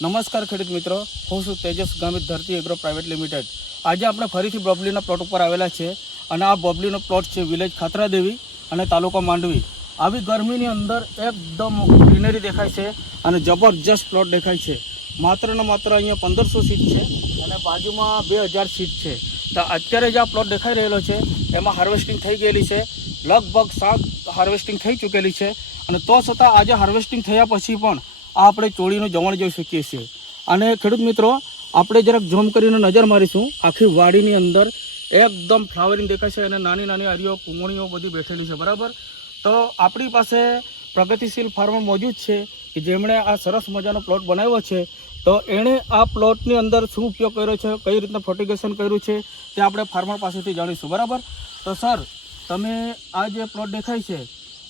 નમસ્કાર ખેડૂત મિત્રો, હું છું તેજસ ગામિત ધરતી એગ્રો પ્રાઇવેટ લિમિટેડ. આજે આપણે ફરીથી બોબલીના પ્લોટ ઉપર આવેલા છે અને આ બોબલીનો પ્લોટ છે વિલેજ ખાતરાદેવી અને તાલુકા માંડવી. આવી ગરમીની અંદર એકદમ ગ્રીનરી દેખાય છે અને જબરજસ્ત પ્લોટ દેખાય છે. માત્ર ને માત્ર અહીંયા પંદરસો સીટ છે અને બાજુમાં બે હજાર સીટ છે. તો અત્યારે જે આ પ્લોટ દેખાઈ રહેલો છે, એમાં હાર્વેસ્ટિંગ થઈ ગયેલી છે. લગભગ સાત હાર્વેસ્ટિંગ થઈ ચૂકેલી છે અને તો છતાં આજે હાર્વેસ્ટિંગ થયા પછી પણ આપણે ચોળીનું જમણ જોઈ શકીએ છીએ. અને ખેડૂત મિત્રો, આપણે જરાક ઝૂમ કરીને નજર મારીશું. આખી વાડીની અંદર એકદમ ફ્લાવરિંગ દેખાય છે અને નાની નાની આરીઓ કુંગણીઓ બધી બેઠેલી છે, બરાબર? તો આપણી પાસે પ્રગતિશીલ ફાર્મર મોજૂદ છે કે જેમણે આ સરસ મજાનો પ્લોટ બનાવ્યો છે. તો એણે આ પ્લોટની અંદર શું ઉપયોગ કર્યો છે, કઈ રીતના ફર્ટિગેશન કર્યું છે, તે આપણે ફાર્મર પાસેથી જાણીશું, બરાબર? તો સર તમે આ જે પ્લોટ દેખાય છે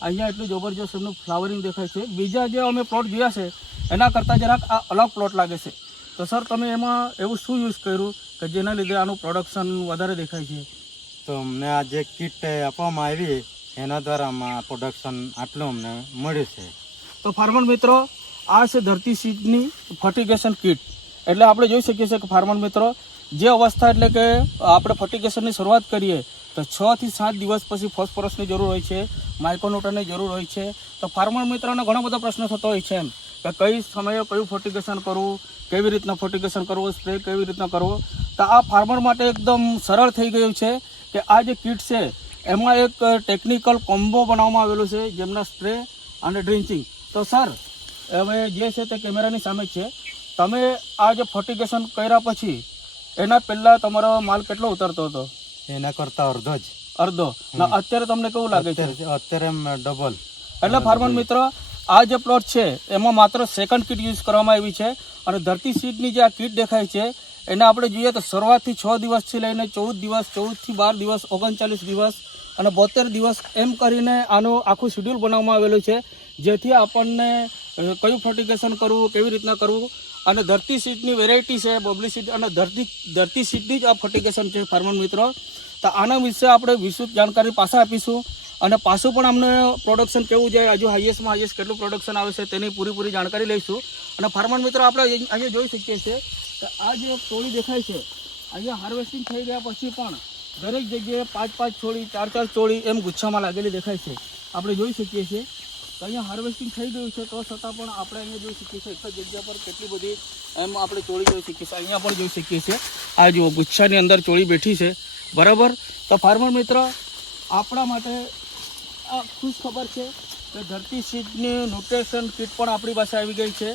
અહીંયા એટલું જબરજસ્ત એમનું ફ્લાવરિંગ દેખાય છે. બીજા જે અમે પ્લોટ જોયા છે એના કરતાં જરાક આ અલગ પ્લોટ લાગે છે. તો સર તમે એમાં એવું શું યુઝ કર્યું કે જેના લીધે આનું પ્રોડક્શન વધારે દેખાય છે? તો અમને આ જે કીટ આપવામાં આવી એના દ્વારા પ્રોડક્શન આટલું અમને મળ્યું છે. તો ફાર્મર મિત્રો આ છે ધરતી સીડની ફર્ટિગેશન કિટ એટલે આપણે જોઈ શકીએ છીએ કે ફાર્મર મિત્રો જે અવસ્થા એટલે કે આપણે ફર્ટિગેશનની શરૂઆત કરીએ તો છ થી સાત દિવસ પછી ફોસ્ફરસની જરૂર હોય છે માઇક્રોન્યુટનની જરૂર હોય છે. તો ફાર્મર મિત્રોને ઘણો બધો પ્રશ્ન થતો હોય છે એમ કે કઈ સમયે કયું ફર્ટિગેશન કરવું, કેવી રીતના ફર્ટિગેશન કરવું સ્પ્રે કેવી રીતના કરવો. તો આ ફાર્મર માટે એકદમ સરળ થઈ ગયું છે કે આ જે કિટ છે, એમાં એક ટેકનિકલ કોમ્બો બનાવવામાં આવેલું છે, જેમના સ્પ્રે અને ડ્રિન્ચિંગ તો સર હવે જે છે તે કેમેરાની સામે છે. તમે આ જે ફર્ટિગેશન કર્યા પછી, એના પહેલાં તમારો માલ કેટલો ઉતરતો હતો? એના કરતાં અડધો જ. અડધો? ને અત્યારે તમને કેવું લાગે છે? અત્યારે અત્યારે ડબલ એટલે ફાર્મર મિત્રો આ જે પ્લોટ છે એમાં માત્ર સેકન્ડ કિટ યુઝ કરવામાં આવી છે અને ધરતી સીડની જે આ કિટ દેખાય છે એને આપણે જોઈએ તો શરૂઆતથી છ દિવસથી લઈને ચૌદ દિવસ ચૌદથી બાર દિવસ ઓગણચાલીસ દિવસ અને બોતેર દિવસ એમ કરીને આનું આખું શેડ્યુલ બનાવવામાં આવેલું છે જેથી આપણને કયું ફર્ટિગેશન કરવું કેવી રીતના કરવું અને ધરતી સીડની વેરાયટી છે બબલી સીડ અને ધરતી ધરતી સીડની જ આ ફર્ટિગેશન છે ફાર્મર મિત્રો. તો આના વિશે આપણે વિસ્તૃત જાણકારી પાછા આપીશું. અને પાછું પણ અમને પ્રોડક્શન કેવું જાય, હજુ હાઈએસ્ટમાં હાઈએસ્ટ કેટલું પ્રોડક્શન આવે છે, તેની પૂરીપૂરી જાણકારી લઈશું. અને ફાર્મર મિત્રો, આપણે અહીંયા જોઈ શકીએ છીએ કે આ જે ટોળી દેખાય છે, અહીંયા હાર્વેસ્ટિંગ થઈ ગયા પછી પણ દરેક જગ્યાએ પાંચ પાંચ છોડી, ચાર ચાર ચોળી એમ ગુચ્છામાં લાગેલી દેખાય છે. આપણે જોઈ શકીએ છીએ. તો અહીંયા હાર્વેસ્ટિંગ થઈ ગયું છે, તો છતાં પણ આપણે અહીંયા જોઈ શકીએ છીએ, એક જ જગ્યા પર કેટલી બધી એમ આપણે ચોળી જોઈ શકીએ છીએ, અહીંયા પણ જોઈ શકીએ છીએ. આ જુઓ, ગુચ્છાની અંદર ચોળી બેઠી છે. બરાબર? તો ફાર્મર મિત્ર, આપણા માટે આ ખુશ ખબર છે કે ધરતી સીડની ન્યુટ્રેશન કીટ પણ આપણી પાસે આવી ગઈ છે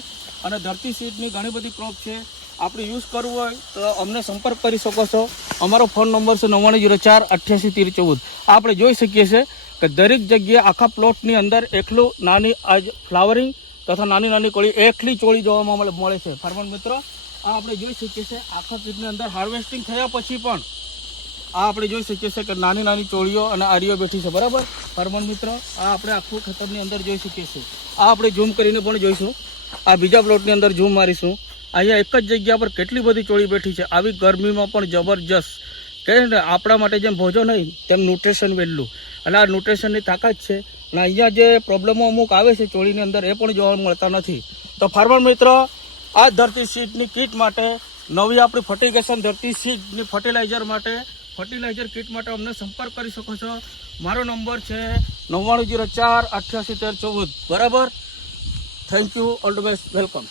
અને ધરતી સીડની ઘણી બધી ક્રોપ છે. આપણે યુઝ કરવું હોય તો અમને સંપર્ક કરી શકો છો. અમારો ફોન નંબર છે નવ્વાણું જીરો ચાર અઠ્યાસી તેર ચૌદ. આપણે જોઈ શકીએ છીએ કે દરેક જગ્યાએ આખા પ્લોટની અંદર એકલું નાની આજ ફ્લાવરિંગ તથા નાની નાની કોળી એકલી ચોળી જોવામાં મળે છે. ફાર્મર મિત્રો, આ આપણે જોઈ શકીએ છીએ આખા કીટની અંદર હાર્વેસ્ટિંગ થયા પછી પણ આ આપણે જોઈ શકીએ છીએ કે નાની નાની ચોળીઓ અને આરીઓ બેઠી છે. બરાબર? ફાર્મર મિત્ર, આ આપણે આખું ખેતરની અંદર જોઈ શકીએ છીએ. આ આપણે ઝૂમ કરીને પણ જોઈશું. આ બીજા પ્લોટની અંદર ઝૂમ મારીશું. અહીંયા એક જ જગ્યા પર કેટલી બધી ચોળી બેઠી છે. આવી ગરમીમાં પણ જબરજસ્ત. કહે ને આપણા માટે જેમ ભોજો નહીં તેમ ન્યુટ્રિશન વેલ્યુ. અને આ ન્યુટ્રિશનની તાકાત છે. અને અહીંયા જે પ્રોબ્લેમો અમુક આવે છે ચોળીની અંદર, એ પણ જોવા મળતા નથી. તો ફાર્મર મિત્ર, આ ધરતી સીડની કીટ માટે નવી આપણી ફર્ટિગેશન ધરતી સીડની ફર્ટિલાઇઝર માટે ફર્ટિલાઇઝર કીટ માટે અમને સંપર્ક કરી શકો છો. મારો નંબર છે નવ્વાણું જીરો ચાર અઠ્યાસી તેર ચૌદ. બરાબર? Thank you all the best welcome